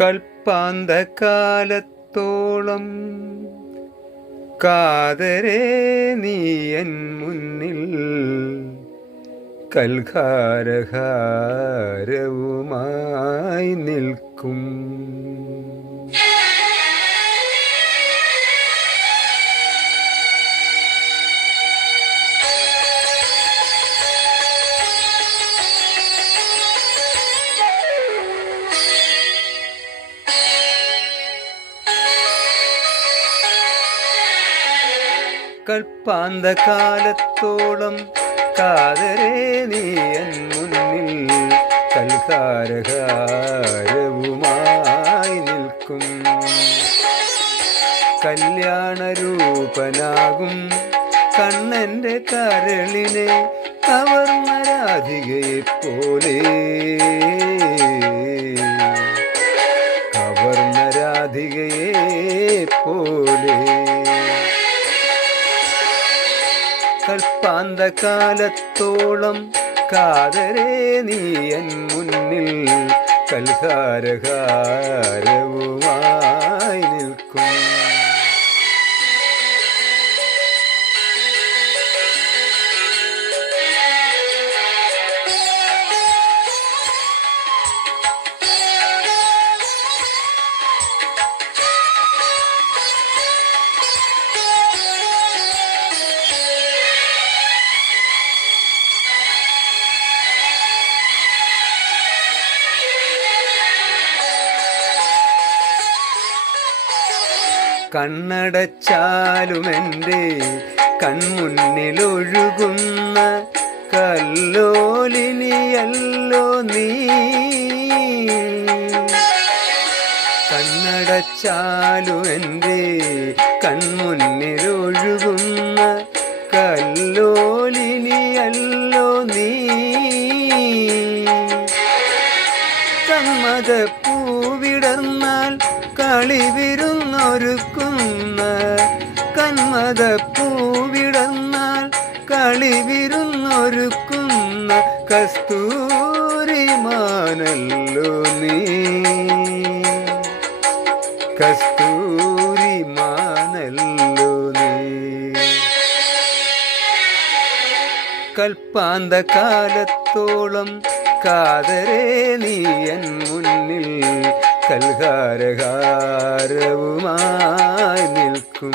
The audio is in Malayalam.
കൽപ്പാന്തകാലത്തോളം കാതരേ നീയൻ മുന്നിൽ കൽഹാരഹാരവുമായി നിൽക്കും. കൽപ്പാന്തകാലത്തോളം കാതരേ നീയൻ മുന്നിൽ കൽഹാരഹാരവുമായി നിൽക്കും. കല്യാണരൂപനാകും കണ്ണന്റെ കരളിനെ കവർന്ന രാധികയെ പോലെ കവർന്ന രാധികയെ പോലെ കൽപ്പാന്തകാലത്തോളം കാതരേ എൻ മുന്നിൽ കൽഹാരഹാരവുമായി കണ്ണടച്ചാലുമെന്റെ കൺമുന്നിലൊഴുകുന്ന കല്ലോലിനിയല്ലോ നീ. കണ്ണടച്ചാലുമെന്റെ കൺമുന്നിലൊഴുകുന്ന കല്ലോലിനിയല്ലോ നീ. കമ്മത പൂവിടർന്നാൽ കളിവിരുന്നൊരുക്കുന്ന കന്മത പൂവിടർന്നാൽ കളിവിരുന്നൊരുക്കുന്ന കസ്തൂരിമാനല്ലോ നീ. കസ്തൂരിമാനല്ലോ നീ. കൽപ്പാന്ത കാലത്തോളം കാതരേ നീ എൻ മുന്നിൽ കൽഹാരഹാരവുമായി നിൽക്കും